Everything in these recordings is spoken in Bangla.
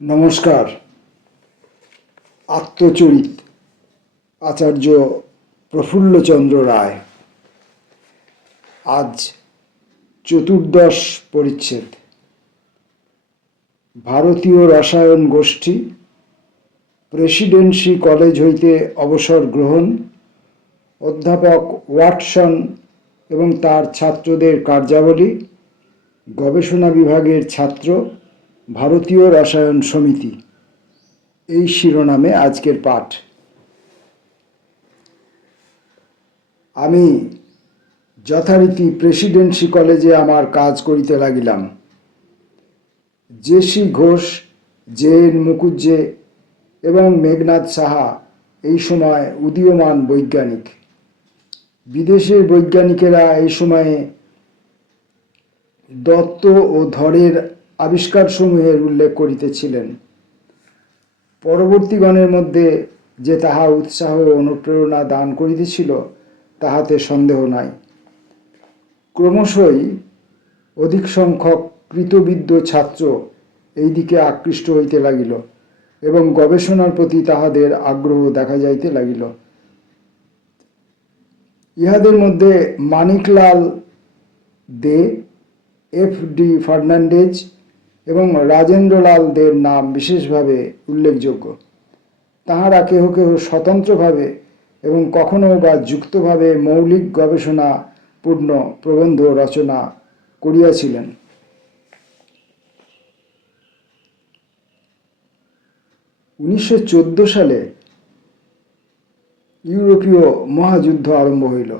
নমস্কার। আত্মচরিত আচার্য প্রফুল্লচন্দ্র রায়। আজ চতুর্দশ পরিচ্ছেদ। ভারতীয় রসায়ন গোষ্ঠী, প্রেসিডেন্সি কলেজ হইতে অবসর গ্রহণ, অধ্যাপক ওয়াটসন এবং তার ছাত্রদের কার্যাবলী, গবেষণা বিভাগের ছাত্র, ভারতীয় রসায়ন সমিতি, এই শিরোনামে আজকের পাঠ। আমি যথারীতি প্রেসিডেন্সি কলেজে আমার কাজ করিতে লাগিলাম। জে.সি. ঘোষ, জে.এন. মুখুজ্জে এবং মেঘনাদ সাহা এই সময় উদীয়মান বৈজ্ঞানিক। বিদেশের বৈজ্ঞানিকেরা এই সময়ে দত্ত ও ধরের আবিষ্কারসমূহের উল্লেখ করিতেছিলেন। পরবর্তীগণের মধ্যে যে তাহা উৎসাহ ও অনুপ্রেরণা দান করিতেছিল তাহাতে সন্দেহ নাই। ক্রমশই অধিক সংখ্যক কৃতবিদ্য ছাত্র এই দিকে আকৃষ্ট হইতে লাগিল এবং গবেষণার প্রতি তাহাদের আগ্রহ দেখা যাইতে লাগিল। ইহাদের মধ্যে মানিকলাল দে, এফ.ডি. ফার্নান্ডেজ এবং রাজেন্দ্রলাল দের নাম বিশেষভাবে উল্লেখযোগ্য। তাহারা কেহ কেহ স্বতন্ত্রভাবে এবং কখনো বা যুক্তভাবে মৌলিক গবেষণাপূর্ণ প্রবন্ধ রচনা করিয়াছিলেন। 1914 সালে ইউরোপীয় মহাযুদ্ধ আরম্ভ হইল।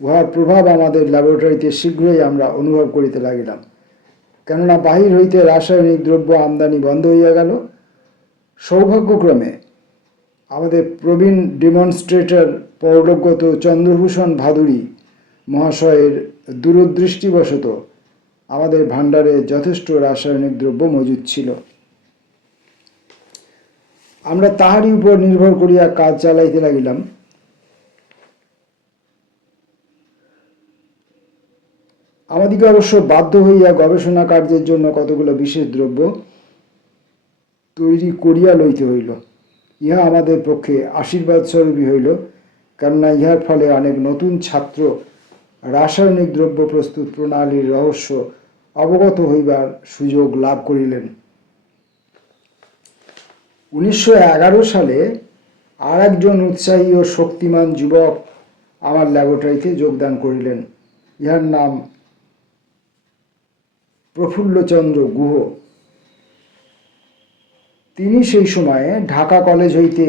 উহার প্রভাব আমাদের ল্যাবরেটরিতে শীঘ্রই আমরা অনুভব করিতে লাগিলাম, কেননা বাহির হইতে রাসায়নিক দ্রব্য আমদানি বন্ধ হইয়া গেল। সৌভাগ্যক্রমে আমাদের প্রবীণ ডেমনস্ট্রেটর পরলোকগত চন্দ্রভূষণ ভাদুরী মহাশয়ের দূরদৃষ্টিবশত আমাদের ভাণ্ডারে যথেষ্ট রাসায়নিক দ্রব্য মজুদ ছিল। আমরা তাহারই উপর নির্ভর করিয়া কাজ চালাইতে লাগিলাম। আমাদিকে অবশ্য বাধ্য হইয়া গবেষণা কার্যের জন্য কতগুলো বিশেষ দ্রব্য তৈরি করিয়া লইতে হইল। ইহা আমাদের পক্ষে আশীর্বাদ স্বরূপই হইল, কেননা ইহার ফলে অনেক নতুন ছাত্র রাসায়নিক দ্রব্য প্রস্তুত প্রণালীর রহস্য অবগত হইবার সুযোগ লাভ করিলেন। 1911 সালে আর একজন উৎসাহী ও শক্তিমান যুবক আমার ল্যাবরেটরিতে যোগদান করিলেন। ইহার নাম প্রফুল্লচন্দ্র গুহ। তিনি সেই সময়ে ঢাকা কলেজ হইতে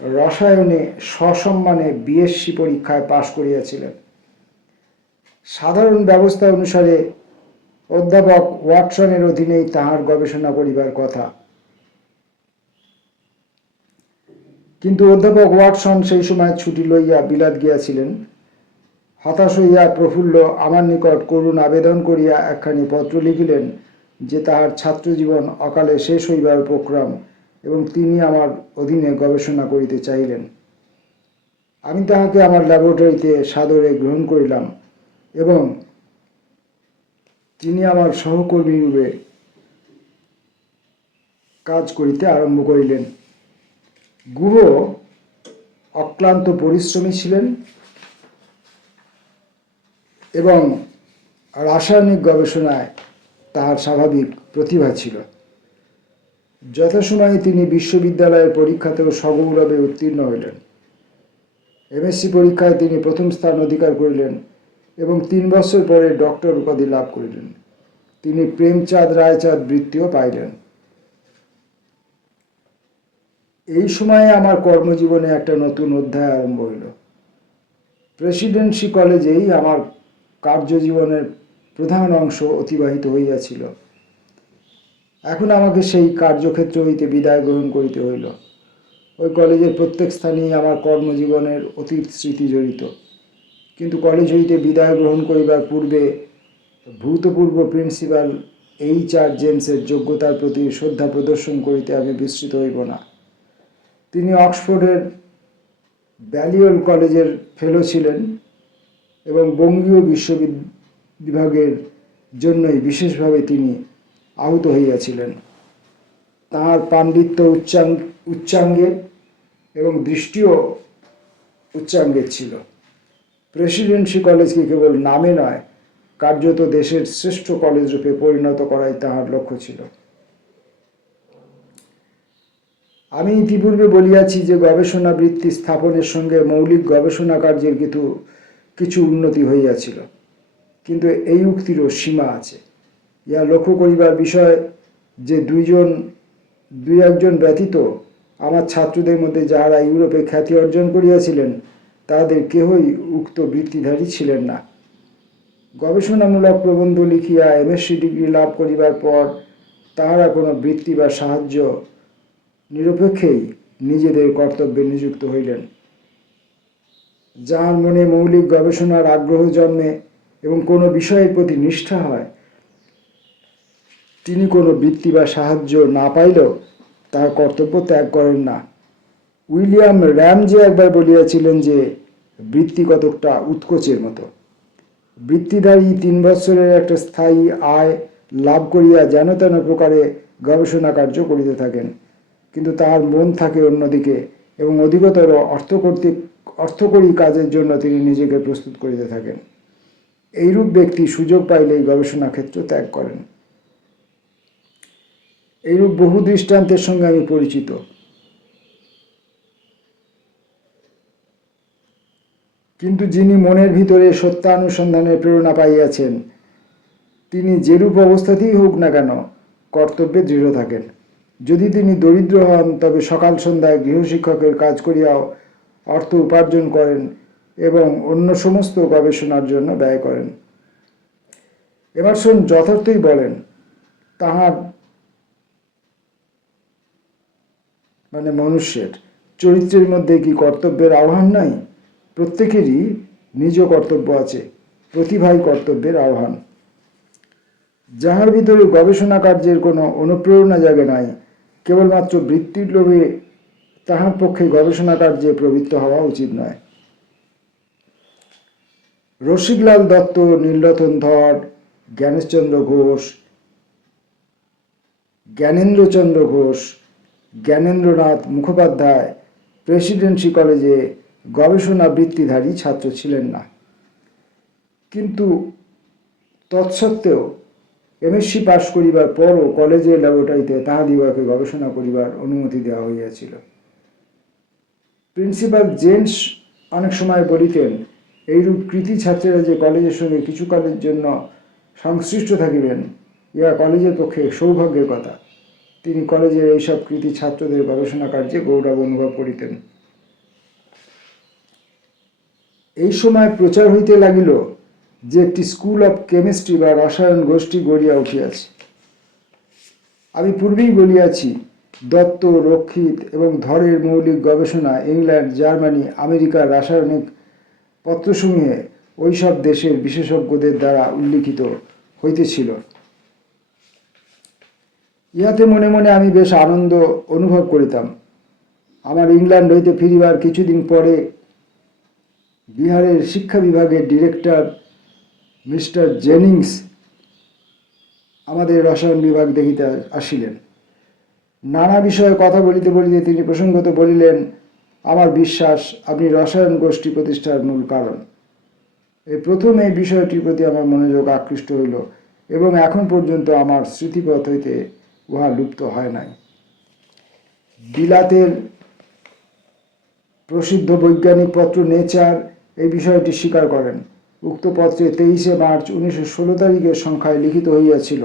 রসায়নে সসম্মানে বিএসসি পরীক্ষায় পাশ করিয়াছিলেন। সাধারণ ব্যবস্থা অনুসারে অধ্যাপক ওয়াটসনের অধীনেই তাহার গবেষণা করিবার কথা, কিন্তু অধ্যাপক ওয়াটসন সেই সময় ছুটি লইয়া বিলাত গিয়াছিলেন। হতাশ হইয়া প্রফুল্ল আমার নিকট করুণ আবেদন করিয়া একখানি পত্র লিখিলেন যে তাহার ছাত্রজীবন অকালে শেষ হইবার উপক্রম এবং তিনি আমার অধীনে গবেষণা করিতে চাইলেন। আমি তাহাকে আমার ল্যাবরেটরিতে সাদরে গ্রহণ করিলাম এবং তিনি আমার সহকর্মী রূপে কাজ করিতে আরম্ভ করিলেন। গুহ অক্লান্ত পরিশ্রমী ছিলেন এবং রাসায়নিক গবেষণায় তাহার স্বাভাবিক প্রতিভা ছিল। যথাসময়ে তিনি বিশ্ববিদ্যালয়ের পরীক্ষাতেও সগৌরবে উত্তীর্ণ হইলেন। এমএসসি পরীক্ষায় তিনি প্রথম স্থান অধিকার করিলেন এবং 3 বছর পরে ডক্টর উপাধি লাভ করিলেন। তিনি প্রেমচাঁদ রায়চাঁদ বৃত্তিও পাইলেন। এই সময়ে আমার কর্মজীবনে একটা নতুন অধ্যায় আরম্ভ হইল। প্রেসিডেন্সি কলেজেই আমার কার্যজীবনের প্রধান অংশ অতিবাহিত হইয়াছিল। এখন আমাকে সেই কার্যক্ষেত্র হইতে বিদায় গ্রহণ করিতে হইল। ওই কলেজের প্রত্যেক স্থানেই আমার কর্মজীবনের অতীত স্মৃতি জড়িত, কিন্তু কলেজ হইতে বিদায় গ্রহণ করিবার পূর্বে ভূতপূর্ব প্রিন্সিপাল এইচ.আর. জেমসের যোগ্যতার প্রতি শ্রদ্ধা প্রদর্শন করিতে আমি বিস্মৃত হইব না। তিনি অক্সফোর্ডের ব্যালিওল কলেজের ফেলো ছিলেন এবং বঙ্গীয় বিভাগের জন্যই বিশেষভাবে তিনি আহত হইয়াছিলেন। তাঁর পাণ্ডিত্য উচ্চাঙ্গের এবং দৃষ্টিও উচ্চাঙ্গের ছিল। প্রেসিডেন্সি কলেজকে কেবল নামে নয়, কার্যত দেশের শ্রেষ্ঠ কলেজ রূপে পরিণত করাই তাঁর লক্ষ্য ছিল। আমি ইতিপূর্বে বলিয়াছি যে গবেষণা বৃত্তি স্থাপনের সঙ্গে মৌলিক গবেষণা কার্যের কিছু উন্নতি হইয়াছিল, কিন্তু এই উক্তিরও সীমা আছে। ইহা লক্ষ্য করিবার বিষয় যে দুই একজন ব্যতীত আমার ছাত্রদের মধ্যে যাহারা ইউরোপে খ্যাতি অর্জন করিয়াছিলেন তাদের কেহই উক্ত বৃত্তিধারী ছিলেন না। গবেষণামূলক প্রবন্ধ লিখিয়া এমএসসি ডিগ্রি লাভ করিবার পর তাহারা কোনো বৃত্তি বা সাহায্য নিরপেক্ষেই নিজেদের কর্তব্যে নিযুক্ত হইলেন। যার মনে মৌলিক গবেষণার আগ্রহ জন্মে এবং কোনো বিষয়ের প্রতি নিষ্ঠা হয়, তিনি কোনো বৃত্তি বা সাহায্য না পাইলেও তার কর্তব্য ত্যাগ করেন না। উইলিয়াম র্যামজে একবার বলিয়াছিলেন যে বৃত্তি কতকটা উৎকোচের মতো। বৃত্তিধারী 3 বৎসরের একটা স্থায়ী আয় লাভ করিয়া যেন তেন প্রকারে গবেষণা কার্য করিতে থাকেন, কিন্তু তাহার মন থাকে অন্যদিকে এবং অধিকতর অর্থকরী কাজের জন্য তিনি নিজেকে প্রস্তুত করিতে থাকেন। এইরূপ ব্যক্তি সুযোগ পাইলেই গবেষণা ক্ষেত্র ত্যাগ করেন। এইরূপ বহু দৃষ্টান্তের সঙ্গে আমি পরিচিত। কিন্তু যিনি মনের ভিতরে সত্যানুসন্ধানের প্রেরণা পাইয়াছেন, তিনি যেরূপ অবস্থাতেই হোক না কেন কর্তব্যে দৃঢ় থাকেন। যদি তিনি দরিদ্র হন, তবে সকাল সন্ধ্যায় গৃহশিক্ষকের কাজ করিয়াও অর্থ উপার্জন করেন এবং অন্য সমস্ত গবেষণার জন্য ব্যয় করেন। এমারসন যথার্থই বলেন, তাহার মনুষ্যের চরিত্রের মধ্যে কি কর্তব্যের আহ্বান নাই? প্রত্যেকেরই নিজ কর্তব্য আছে, প্রতিভাই কর্তব্যের আহ্বান। যাহার ভিতরে গবেষণা কার্যের কোনো অনুপ্রেরণা জাগে নাই, কেবলমাত্র বৃত্তির লোভে, তাহার পক্ষে গবেষণা কার্যে প্রবৃত্ত হওয়া উচিত নয়। রসিকলাল দত্ত, নীলরতন ধর, জ্ঞানেশচন্দ্র ঘোষ, জ্ঞানেন্দ্রচন্দ্র ঘোষ, জ্ঞানেন্দ্রনাথ মুখোপাধ্যায় প্রেসিডেন্সি কলেজে গবেষণা বৃত্তিধারী ছাত্র ছিলেন না, কিন্তু তৎসত্ত্বেও এমএসসি পাশ করিবার পরও কলেজের ল্যাবরেটরিতে তাহাদিগকে গবেষণা করিবার অনুমতি দেওয়া হইয়াছিল। প্রিন্সিপাল জেমস অনেক সময় বলিতেন, এইরূপ কৃতি ছাত্রেরা যে কলেজের সঙ্গে কিছুকালের জন্য সংশ্লিষ্ট থাকিবেন, ইহা কলেজের পক্ষে সৌভাগ্যের কথা। তিনি কলেজের এইসব কৃতি ছাত্রদের গবেষণা কার্যে গৌরব অনুভব করিতেন। এই সময় প্রচার হইতে লাগিল যে একটি স্কুল অফ কেমিস্ট্রি বা রসায়ন গোষ্ঠী গড়িয়া উঠিয়াছে। আমি পূর্বেই বলিয়াছি, দত্ত, রক্ষিত এবং ধরের মৌলিক গবেষণা ইংল্যান্ড, জার্মানি, আমেরিকার রাসায়নিক পত্রসমূহে ওইসব দেশের বিশেষজ্ঞদের দ্বারা উল্লিখিত হইতেছিল। ইহাতে মনে মনে আমি বেশ আনন্দ অনুভব করিতাম। আমার ইংল্যান্ড হইতে ফিরিবার কিছুদিন পরে বিহারের শিক্ষা বিভাগের ডিরেক্টর মিস্টার জেনিংস আমাদের রসায়ন বিভাগ দেখিতে আসিলেন। নানা বিষয়ে কথা বলিতে বলিতে তিনি প্রসঙ্গত বলিলেন, আমার বিশ্বাস আপনি রসায়ন গোষ্ঠী প্রতিষ্ঠার মূল কারণ। এই প্রথম এই বিষয়টির প্রতি আমার মনোযোগ আকৃষ্ট হইল এবং এখন পর্যন্ত আমার স্মৃতিপথ হইতে উহা লুপ্ত হয় নাই। বিলাতের প্রসিদ্ধ বৈজ্ঞানিক পত্র নেচার এই বিষয়টি স্বীকার করেন। উক্ত পত্রে 23 মার্চ 1916 তারিখের সংখ্যায় লিখিত হইয়াছিল,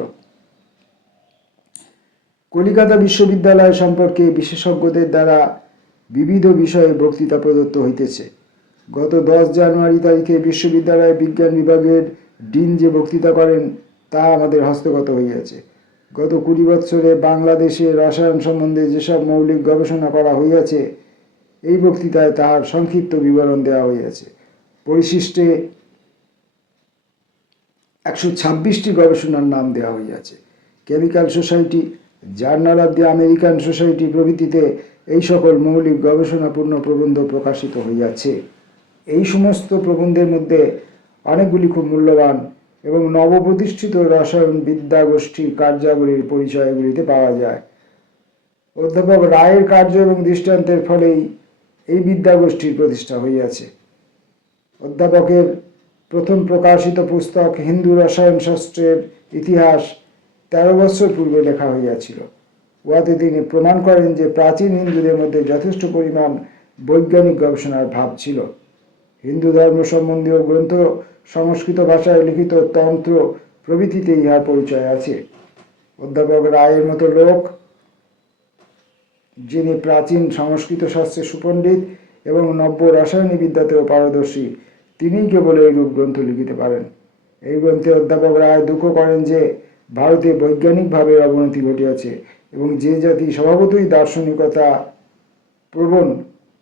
কলিকাতা বিশ্ববিদ্যালয় সম্পর্কে বিশেষজ্ঞদের দ্বারা বিবিধ বিষয়ে বক্তৃতা প্রদত্ত হইতেছে। গত 10 জানুয়ারি তারিখে বিশ্ববিদ্যালয় বিজ্ঞান বিভাগের ডিন যে বক্তৃতা করেন তা আমাদের হস্তগত হইয়াছে। গত 20 বৎসরে বাংলাদেশে রসায়ন সম্বন্ধে যেসব মৌলিক গবেষণা করা হইয়াছে, এই বক্তৃতায় তাহার সংক্ষিপ্ত বিবরণ দেওয়া হইয়াছে। পরিশিষ্টে 126টি গবেষণার নাম দেওয়া হইয়াছে। Chemical society, journal of the American society প্রভৃতিতে এই সকল মৌলিক গবেষণাপূর্ণ প্রবন্ধ প্রকাশিত হইয়াছে। এই সমস্ত প্রবন্ধের মধ্যে অনেকগুলি খুব মূল্যবান এবং নবপ্রতিষ্ঠিত রসায়ন বিদ্যা গোষ্ঠীর কার্যাবলীর পরিচয়গুলিতে পাওয়া যায়। অধ্যাপক রায়ের কার্য এবং দৃষ্টান্তের ফলেই এই বিদ্যাগোষ্ঠীর প্রতিষ্ঠা হইয়াছে। অধ্যাপকের প্রথম প্রকাশিত পুস্তক হিন্দু রসায়ন শাস্ত্রের ইতিহাস 13 বৎসর পূর্বে লেখা হইয়াছিল। উহাতে তিনি প্রমাণ করেন যে প্রাচীন হিন্দুদের মধ্যে যথেষ্ট পরিমাণ বৈজ্ঞানিক গবেষণার ভাব ছিল। হিন্দু ধর্ম সম্বন্ধীয় গ্রন্থ সংস্কৃত ভাষায় লিখিত তন্ত্র প্রভৃতিতে ইহার পরিচয় আছে। অধ্যাপক রায়ের মতো লোক, যিনি প্রাচীন সংস্কৃত শাস্ত্রে সুপণ্ডিত এবং নব্য রাসায়নিক বিদ্যাতেও পারদর্শী, তিনিই কেবল এইরূপ গ্রন্থ লিখিতে পারেন। এই গ্রন্থে অধ্যাপক রায় দুঃখ করেন যে ভারতে বৈজ্ঞানিকভাবে অবনতি ঘটিয়াছে এবং যে জাতি স্বভাবতই দার্শনিকতা প্রবণ,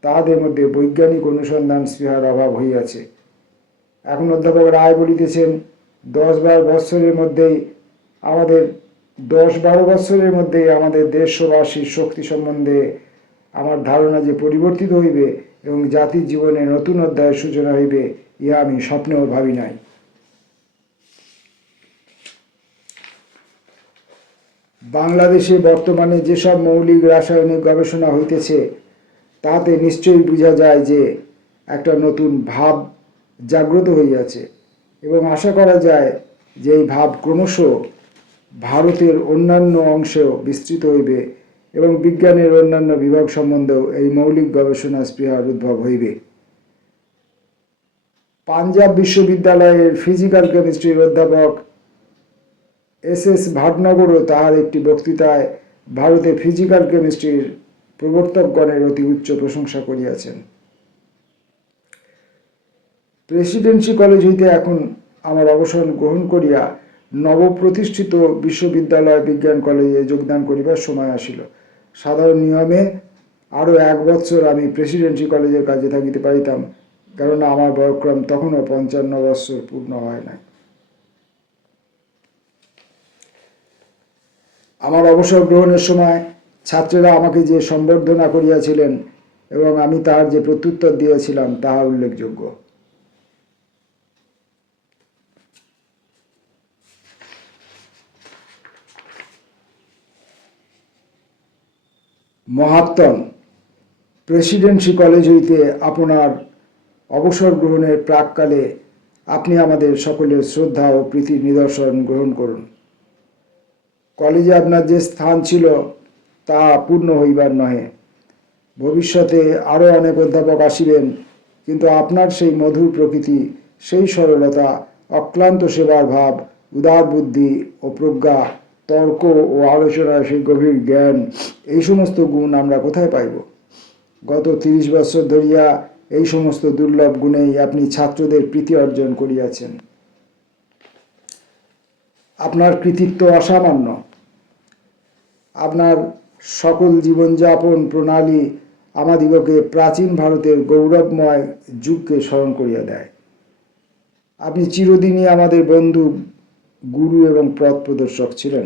তাহাদের মধ্যে বৈজ্ঞানিক অনুসন্ধান স্পৃহার অভাব হইয়াছে। এখন অধ্যাপক রায় বলিতেছেন, 10-12 বৎসরের মধ্যেই আমাদের দেশবাসীর শক্তি সম্বন্ধে আমার ধারণা যে পরিবর্তিত হইবে এবং জাতির জীবনে নতুন অধ্যায়ের সূচনা হইবে, ইহা আমি স্বপ্নেও ভাবি নাই। বাংলাদেশে বর্তমানে যেসব মৌলিক রাসায়নিক গবেষণা হইতেছে, তাতে নিশ্চয়ই বোঝা যায় যে একটা নতুন ভাব জাগ্রত হইয়াছে এবং আশা করা যায় যে এই ভাব ক্রমশ ভারতের অন্যান্য অংশেও বিস্তৃত হইবে এবং বিজ্ঞানের অন্যান্য বিভাগ সম্বন্ধেও এই মৌলিক গবেষণা স্পৃহার উদ্ভব হইবে। পাঞ্জাব বিশ্ববিদ্যালয়ের ফিজিক্যাল কেমিস্ট্রির অধ্যাপক এস ভাটনগরও তাহার একটি বক্তৃতায় ভারতে ফিজিক্যাল কেমিস্ট্রির প্রবর্তকগণের অতি উচ্চ প্রশংসা করিয়াছেন। প্রেসিডেন্সি কলেজ হইতে এখন আমার অবসর গ্রহণ করিয়া নবপ্রতিষ্ঠিত বিশ্ববিদ্যালয় বিজ্ঞান কলেজে যোগদান করিবার সময় আসিল। সাধারণ নিয়মে আরও 1 বৎসর আমি প্রেসিডেন্সি কলেজের কাজে থাকিতে পারিতাম, কেননা আমার বয়ঃক্রম তখনও 55 বৎসর পূর্ণ হয় নাই। আমার অবসর গ্রহণের সময় ছাত্রেরা আমাকে যে সম্বর্ধনা করিয়াছিলেন এবং আমি তাহার যে প্রত্যুত্তর দিয়েছিলাম, তাহা উল্লেখযোগ্য। মহাত্তন, প্রেসিডেন্সি কলেজ হইতে আপনার অবসর গ্রহণের প্রাককালে আপনি আমাদের সকলের শ্রদ্ধা ও প্রীতির নিদর্শন গ্রহণ করুন। কলেজে আপনার যে স্থান ছিল, তা পূর্ণ হইবার নহে। ভবিষ্যতে আরও অনেক অধ্যাপক আসিবেন, কিন্তু আপনার সেই মধুর প্রকৃতি, সেই সরলতা, অক্লান্ত সেবার ভাব, উদার বুদ্ধি ও প্রজ্ঞা, তর্ক ও আলোচনার সেই গভীর জ্ঞান, এই সমস্ত গুণ আমরা কোথায় পাইব? গত 30 বৎসর ধরিয়া এই সমস্ত দুর্লভ গুণেই আপনি ছাত্রদের প্রীতি অর্জন করিয়াছেন। আপনার কৃতিত্ব অসামান্য। আপনার সকল জীবনযাপন প্রণালী আমাদিগকে প্রাচীন ভারতের গৌরবময় যুগকে স্মরণ করিয়া দেয়। আপনি চিরদিনই আমাদের বন্ধু, গুরু এবং পথ প্রদর্শক ছিলেন।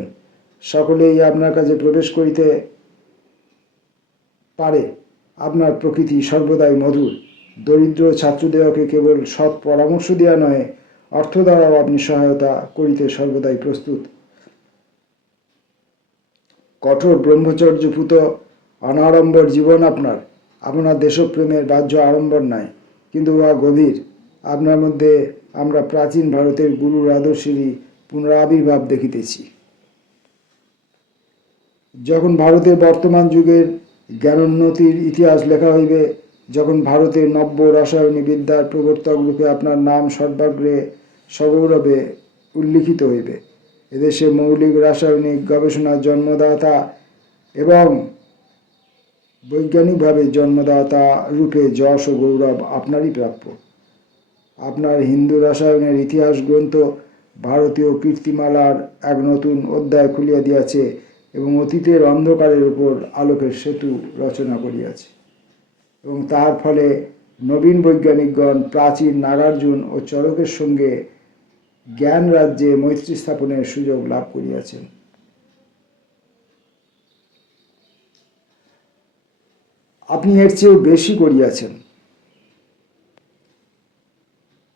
সকলেই আপনার কাছে প্রবেশ করিতে পারে। আপনার প্রকৃতি সর্বদাই মধুর। দরিদ্র ছাত্রদেরকে কেবল সৎ পরামর্শ দেওয়া নয়, অর্থ দ্বারাও আপনি সহায়তা করিতে সর্বদাই প্রস্তুত। কঠোর ব্রহ্মচর্যপুত অনাড়ম্বর জীবন আপনার দেশপ্রেমের বাহ্য আড়ম্বর নাই, কিন্তু উহা গভীর। আপনার মধ্যে আমরা প্রাচীন ভারতের গুরুর আদর্শেরই পুনরাবির্ভাব দেখিতেছি। যখন ভারতের বর্তমান যুগের জ্ঞানোন্নতির ইতিহাস লেখা হইবে, যখন ভারতের নব্য রাসায়নিক বিদ্যার প্রবর্তক রূপে আপনার নাম সর্বাগ্রে সগৌরবে উল্লিখিত হইবে, এদেশে মৌলিক রাসায়নিক গবেষণার জন্মদাতা এবং বৈজ্ঞানিকভাবে জন্মদাতা রূপে যশ ও গৌরব আপনারই প্রাপ্য। আপনার হিন্দু রসায়নের ইতিহাস গ্রন্থ ভারতীয় কীর্তিমালার এক নতুন অধ্যায় খুলিয়া দিয়াছে এবং অতীতের অন্ধকারের উপর আলোকের সেতু রচনা করিয়াছে, এবং তাহার ফলে নবীন বৈজ্ঞানিকগণ প্রাচীন নাগার্জুন ও চরকের সঙ্গে জ্ঞান রাজ্যে মৈত্রী স্থাপনের সুযোগ লাভ করিয়াছেন। আপনি এর চেয়েও বেশি করিয়াছেন।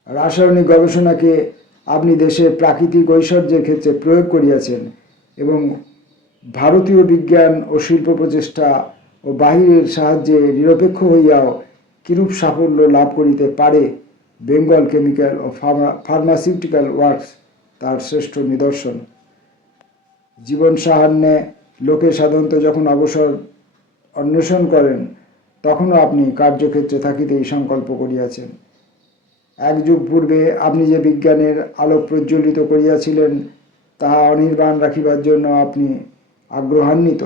রাসায়নিক গবেষণাকে আপনি দেশের প্রাকৃতিক ঐশ্বর্যের ক্ষেত্রে প্রয়োগ করিয়াছেন এবং ভারতীয় বিজ্ঞান ও শিল্প প্রচেষ্টা ও বাহিরের সাহায্যে নিরপেক্ষ হইয়াও কিরূপ সাফল্য লাভ করিতে পারে বেঙ্গল কেমিক্যাল ও ফার্মাসিউটিক্যাল ওয়ার্কস তার শ্রেষ্ঠ নিদর্শন। জীবন সাহান্যে লোকে সাধারণত যখন অবসর অন্বেষণ করেন, তখনও আপনি কার্যক্ষেত্রে থাকিতেই সংকল্প করিয়াছেন। এক যুগ পূর্বে আপনি যে বিজ্ঞানের আলোক প্রজ্বলিত করিয়াছিলেন, তাহা অনির্বাণ রাখিবার জন্য আপনি আগ্রহান্বিত।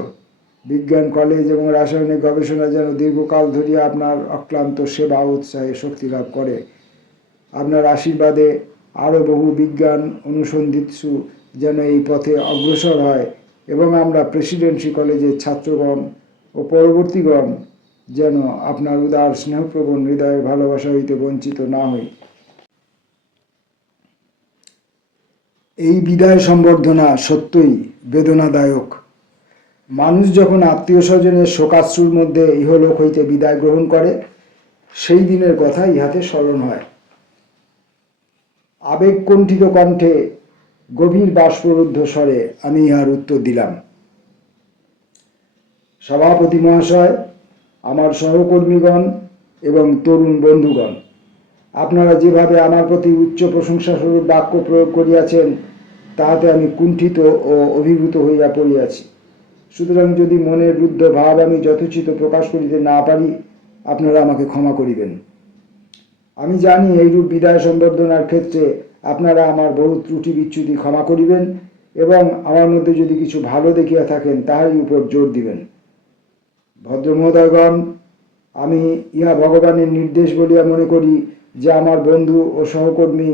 বিজ্ঞান কলেজ এবং রাসায়নিক গবেষণা যেন দীর্ঘকাল ধরিয়া আপনার অক্লান্ত সেবা উৎসাহে শক্তি লাভ করে। আপনার আশীর্বাদে আরও বহু বিজ্ঞান অনুসন্ধিৎসু যেন এই পথে অগ্রসর হয় এবং আমরা প্রেসিডেন্সি কলেজের ছাত্রগণ ও পরবর্তীগণ যেন আপনার উদার স্নেহপ্রবণ হৃদয়ের ভালোবাসা হইতে বঞ্চিত না হই। এই বিদায় সম্বর্ধনা সত্যই বেদনাদায়ক। মানুষ যখন আত্মীয় স্বজনের শোকাশ্রুর মধ্যে ইহলোক হইতে বিদায় গ্রহণ করে, সেই দিনের কথা ইহাতে স্মরণ হয়। আবেগকণ্ঠিত কণ্ঠে গভীর বাষ্পরুদ্ধ স্বরে আমি ইহার উত্তর দিলাম। সভাপতি মহাশয়, আমার সহকর্মীগণ এবং তরুণ বন্ধুগণ, আপনারা যেভাবে আমার প্রতি উচ্চ প্রশংসাস্বরূপ বাক্য প্রয়োগ করিয়াছেন, তাহাতে আমি কুণ্ঠিত ও অভিভূত হইয়া পড়িয়াছি। সুতরাং যদি মনের রুদ্ধ ভাব আমি যথোচিত প্রকাশ করিতে না পারি, আপনারা আমাকে ক্ষমা করিবেন। আমি জানি এইরূপ বিদায় সম্বর্ধনার ক্ষেত্রে আপনারা আমার বহু ত্রুটি বিচ্যুতি ক্ষমা করিবেন এবং আমার মধ্যে যদি কিছু ভালো দেখিয়া থাকেন, তাহারই উপর জোর দিবেন। ভদ্রমহোদয়গণ, আমি ইহা ভগবানের নির্দেশ বলিয়া মনে করি যে আমার বন্ধু ও সহকর্মী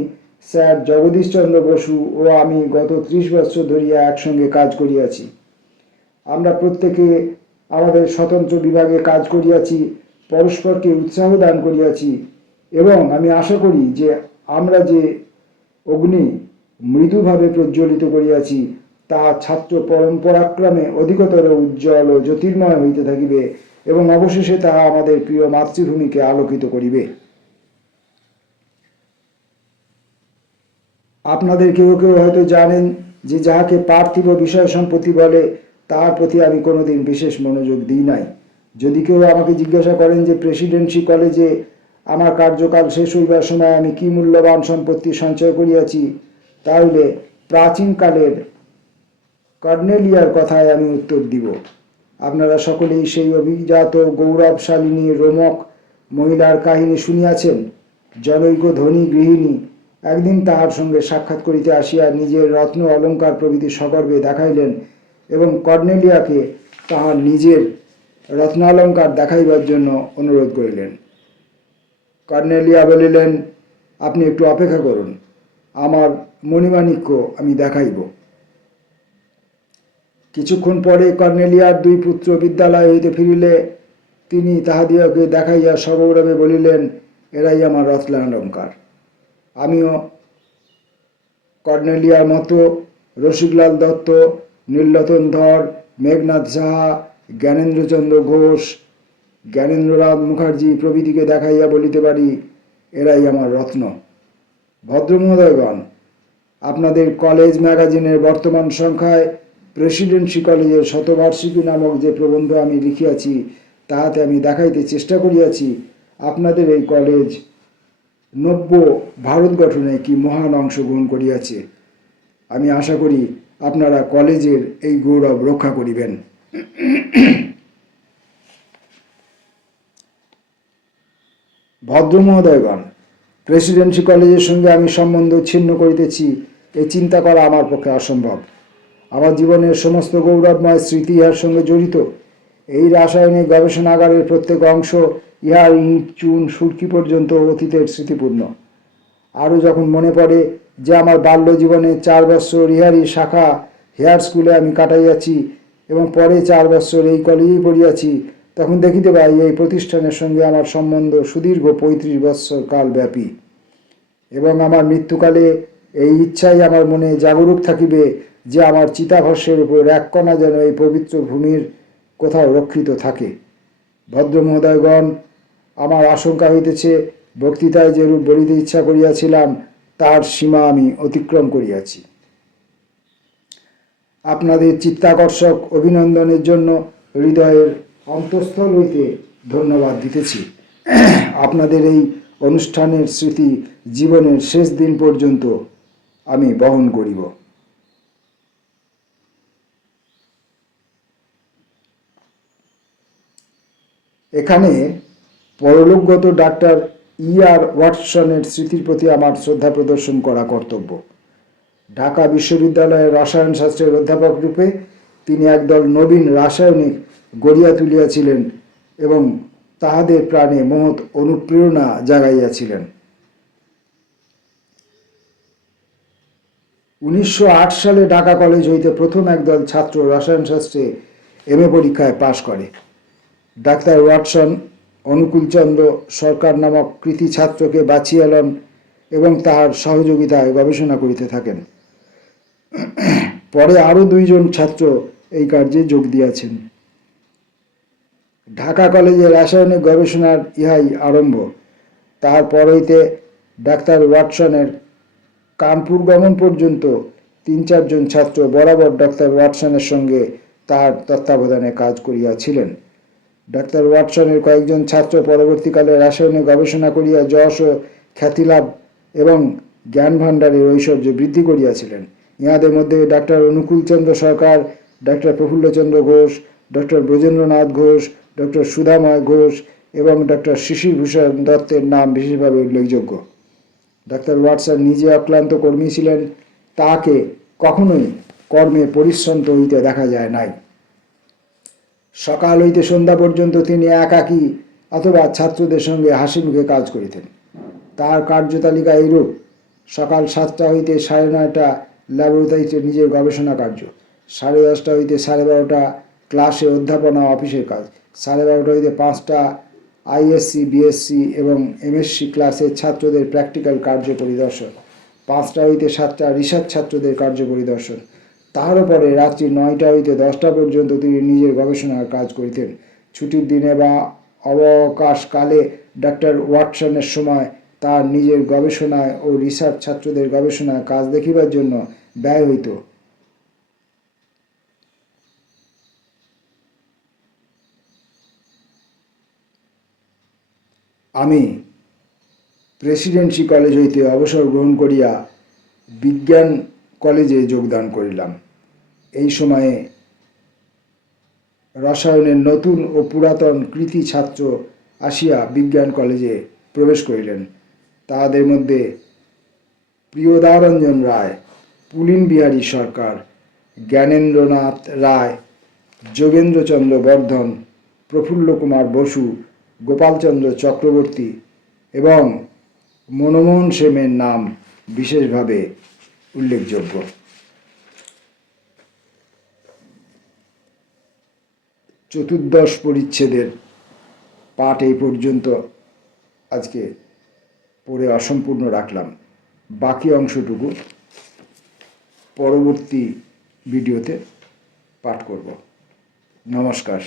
স্যার জগদীশচন্দ্র বসু ও আমি গত 30 বৎসর ধরিয়া একসঙ্গে কাজ করিয়াছি। আমরা প্রত্যেকে আমাদের স্বতন্ত্র বিভাগে কাজ করিয়াছি, পরস্পরকে উৎসাহ দান করিয়াছি এবং আমি আশা করি যে আমরা যে অগ্নি মৃদুভাবে প্রজ্বলিত করিয়াছি, তাহা ছাত্র পরম্পরাক্রমে অধিকতর উজ্জ্বল ও জ্যোতির্ময় হইতে থাকিবে এবং অবশেষে তাহা আমাদের প্রিয় মাতৃভূমিকে আলোকিত করিবে। আপনাদের কেউ কেউ হয়তো জানেন যে যাহাকে পার্থিব বিষয় সম্পত্তি বলে, তার প্রতি আমি কোনোদিন বিশেষ মনোযোগ দিই নাই। যদি কেউ আমাকে জিজ্ঞাসা করেন যে প্রেসিডেন্সি কলেজে আমার কার্যকাল শেষ হইবার সময় আমি কি মূল্যবান সম্পত্তি সঞ্চয় করিয়াছি, তাহলে প্রাচীনকালের কর্নেলিয়ার কথায় আমি উত্তর দিব। আপনারা সকলেই সেই অভিজাত গৌরবশালিনী রোমক মহিলার কাহিনী শুনিয়াছেন। জনৈক ধনী গৃহিণী একদিন তাহার সঙ্গে সাক্ষাৎ করিতে আসিয়া নিজের রত্ন অলঙ্কার প্রভৃতি সগর্বে দেখাইলেন এবং কর্নেলিয়াকে তাহার নিজের রত্নালঙ্কার দেখাইবার জন্য অনুরোধ করিলেন। কর্নেলিয়া বলিলেন, আপনি একটু অপেক্ষা করুন, আমার মণিমাণিক্য আমি দেখাইব। কিছুক্ষণ পরে কর্নেলিয়ার 2 পুত্র বিদ্যালয় হইতে ফিরিলে তিনি তাহাদিগকে দেখাইয়া সগৌরবে বলিলেন, এরাই আমার রত্নালঙ্কার। আমিও কর্নেলিয়ার মতো রসিকলাল দত্ত, নীলরতন ধর, মেঘনাথ সাহা, জ্ঞানেন্দ্রচন্দ্র ঘোষ, জ্ঞানেন্দ্রনাথ মুখার্জি প্রভৃতিকে দেখাইয়া বলিতে পারি, এরাই আমার রত্ন। ভদ্রমহোদয়গণ, আপনাদের কলেজ ম্যাগাজিনের বর্তমান সংখ্যায় প্রেসিডেন্সি কলেজের শতবার্ষিকী নামক যে প্রবন্ধ আমি লিখিয়াছি, তাহাতে আমি দেখাইতে চেষ্টা করিয়াছি আপনাদের এই কলেজ নব্য ভারত গঠনে কি মহান অংশগ্রহণ করিয়াছে। আমি আশা করি আপনারা কলেজের এই গৌরব রক্ষা করিবেন। ভদ্রমহোদয়গণ, প্রেসিডেন্সি কলেজের সঙ্গে আমি সম্বন্ধ ছিন্ন করিতেছি, এই চিন্তা করা আমার পক্ষে অসম্ভব। আমার জীবনের সমস্ত গৌরবময় স্মৃতি ইহার সঙ্গে জড়িত। এই রাসায়নিক গবেষণাগারের প্রত্যেক অংশ, ইহার ইট, চুন, সুরকি পর্যন্ত অতীতের স্মৃতিপূর্ণ। আরও যখন মনে পড়ে যে আমার বাল্য জীবনে 4 বৎসর ইহারই শাখা হেয়ার স্কুলে আমি কাটাইয়াছি এবং পরে 4 বৎসর এই কলেজেই পড়িয়াছি, তখন দেখিতে পাই এই প্রতিষ্ঠানের সঙ্গে আমার সম্বন্ধ সুদীর্ঘ 35 বৎসর কাল ব্যাপী এবং আমার মৃত্যুকালে এই ইচ্ছাই আমার মনে জাগরুক থাকিবে যে আমার চিতাভস্যের উপর এক কণা যেন এই পবিত্র ভূমির কোথাও রক্ষিত থাকে। ভদ্রমহোদয়গণ, আমার আশঙ্কা হইতেছে বক্তৃতায় যেরূপ বলিতে ইচ্ছা করিয়াছিলাম, তার সীমা আমি অতিক্রম করিয়াছি। আপনাদের চিত্তাকর্ষক অভিনন্দনের জন্য হৃদয়ের অন্তঃস্থল হইতে ধন্যবাদ দিতেছি। আপনাদের এই অনুষ্ঠানের স্মৃতি জীবনের শেষ দিন পর্যন্ত আমি বহন করিব। এখানে পরলোকগত ডাক্তার E.R. ওয়াটসনের স্মৃতির প্রতি আমার শ্রদ্ধা প্রদর্শন করা কর্তব্য। ঢাকা বিশ্ববিদ্যালয়ের রসায়ন শাস্ত্রের অধ্যাপক রূপে তিনি একদল নবীন রাসায়নিক গড়িয়া তুলিয়াছিলেন এবং তাহাদের প্রাণে মহৎ অনুপ্রেরণা জাগাইয়াছিলেন। 1908 সালে ঢাকা কলেজ হইতে প্রথম একদল ছাত্র রসায়ন শাস্ত্রে MA পরীক্ষায় পাশ করে। ডাক্তার ওয়াটসন অনুকূলচন্দ্র সরকার নামক কৃতি ছাত্রকে বাছিয়া লন এবং তাহার সহযোগিতায় গবেষণা করিতে থাকেন। পরে আরও 2 জন ছাত্র এই কার্যে যোগ দিয়াছেন। ঢাকা কলেজে রাসায়নিক গবেষণার ইহাই আরম্ভ। তাহার পর হইতে ডাক্তার ওয়াটসনের কানপুর গমন পর্যন্ত 3-4 জন ছাত্র বরাবর ডাক্তার ওয়াটসনের সঙ্গে তাহার তত্ত্বাবধানে কাজ করিয়াছিলেন। ডাক্তার ওয়াটসনের কয়েকজন ছাত্র পরবর্তীকালে রাসায়নিক গবেষণা করিয়া যশ ও খ্যাতিলাভ এবং জ্ঞান ভাণ্ডারের ঐশ্বর্য বৃদ্ধি করিয়াছিলেন। ইহাদের মধ্যে ডাক্তার অনুকূলচন্দ্র সরকার, ডাক্তার প্রফুল্লচন্দ্র ঘোষ, ডক্টর ব্রজেন্দ্রনাথ ঘোষ, ডক্টর সুধাময় ঘোষ এবং ডক্টর শিশিরভূষণ দত্তের নাম বিশেষভাবে উল্লেখযোগ্য। ডাক্তার ওয়াটসন নিজে অক্লান্ত কর্মী ছিলেন। তাহাকে কখনোই কর্মে পরিশ্রান্ত হইতে দেখা যায় নাই। সকাল হইতে সন্ধ্যা পর্যন্ত তিনি একাকী অথবা ছাত্রদের সঙ্গে হাসি মুখে কাজ করিতেন। তার কার্যতালিকা এইরূপ: সকাল 7টা হইতে 9:30 ল্যাবরেটরিতে নিজের গবেষণা কার্য, 10:30 হইতে 12:30 ক্লাসে অধ্যাপনা অফিসের কাজ, 12:30 হইতে 5টা ISc, BSc এবং MSc ক্লাসের ছাত্রদের প্র্যাকটিক্যাল কার্য পরিদর্শন, 5টা হইতে 7টা রিসার্চ ছাত্রদের কার্য পরিদর্শন। তাহারও পরে রাত্রি 9টা হইতে 10টা পর্যন্ত তিনি নিজের গবেষণার কাজ করিতেন। ছুটির দিনে বা অবকাশকালে ডাক্তার ওয়াটসনের সময় তার নিজের গবেষণায় ও রিসার্চ ছাত্রদের গবেষণায় কাজ দেখিবার জন্য ব্যয় হইত। আমি প্রেসিডেন্সি কলেজ হইতে অবসর গ্রহণ করিয়া বিজ্ঞান কলেজে যোগদান করিলাম। এই সময়ে রসায়নের নতুন ও পুরাতন কৃতি ছাত্র আসিয়া বিজ্ঞান কলেজে প্রবেশ করিলেন। তাহাদের মধ্যে প্রিয়দারঞ্জন রায়, পুলিন বিহারী সরকার, জ্ঞানেন্দ্রনাথ রায়, যোগেন্দ্রচন্দ্র বর্ধন, প্রফুল্ল কুমার বসু, গোপালচন্দ্র চক্রবর্তী এবং মনমোহন সেনের নাম বিশেষভাবে উল্লেখযোগ্য। চতুর্দশ পরিচ্ছেদের পাঠ এই পর্যন্ত আজকে পড়ে অসম্পূর্ণ রাখলাম। বাকি অংশটুকু পরবর্তী ভিডিওতে পাঠ করব। নমস্কার।